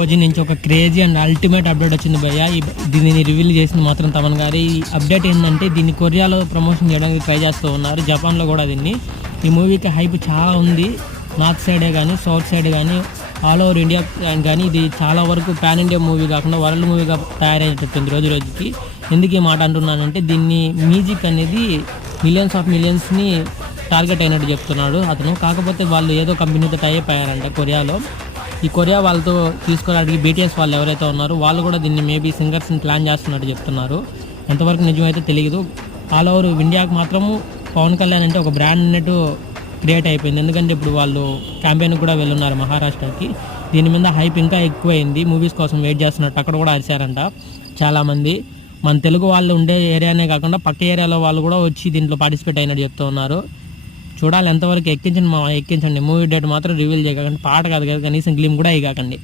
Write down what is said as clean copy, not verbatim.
OG నుంచి ఒక crazy and ultimate update వచ్చింది భయ్య. దీనిని రివీల్ చేసింది మాత్రం తమన్ గారు. ఈ అప్డేట్ ఏంటంటే దీన్ని కొరియాలో ప్రమోషన్ చేయడానికి ట్రై చేస్తూ ఉన్నారు, జపాన్లో కూడా. ఈ మూవీకి హైప్ చాలా ఉంది, నార్త్ సైడే కానీ సౌత్ సైడ్ కానీ ఆల్ ఓవర్ ఇండియా కానీ. ఇది చాలా వరకు పాన్ ఇండియా మూవీ కాకుండా వరల్డ్ మూవీగా తయారయ్యేటట్టుంది రోజు రోజుకి. ఎందుకు ఈ మాట అంటున్నానంటే దీన్ని మ్యూజిక్ అనేది మిలియన్స్ ఆఫ్ మిలియన్స్ని టార్గెట్ అయినట్టు చెప్తున్నాడు అతను. కాకపోతే వాళ్ళు ఏదో కంపెనీతో టైప్ అయ్యారంట కొరియాలో. ఈ కొరియా వాళ్ళతో తీసుకోవడానికి బీటీఎస్ వాళ్ళు ఎవరైతే ఉన్నారో వాళ్ళు కూడా దీన్ని మేబీ సింగర్స్ని ప్లాన్ చేస్తున్నట్టు చెప్తున్నారు. ఎంతవరకు నిజమైతే తెలియదు. ఆల్ ఓవర్ ఇండియాకి మాత్రము పవన్ కళ్యాణ్ అంటే ఒక బ్రాండ్ అన్నట్టు క్రియేట్ అయిపోయింది. ఎందుకంటే ఇప్పుడు వాళ్ళు క్యాంపెయిన్కి కూడా వెళ్ళున్నారు మహారాష్ట్రకి. దీని మీద హైప్ ఇంకా ఎక్కువైంది. మూవీస్ కోసం వెయిట్ చేస్తున్నట్టు అక్కడ కూడా అరిశారంట చాలామంది. మన తెలుగు వాళ్ళు ఉండే ఏరియానే కాకుండా పక్క ఏరియాలో వాళ్ళు కూడా వచ్చి దీంట్లో పార్టిసిపేట్ అయినట్టు చెప్తూ ఉన్నారు. చూడాలి ఎంతవరకు ఎక్కించండి. మూవీ డేట్ మాత్రం రివీల్ చేయకండి, పాట కాదు కదా, కనీసం గ్లిమ్ కూడా ఇవ్వకండి.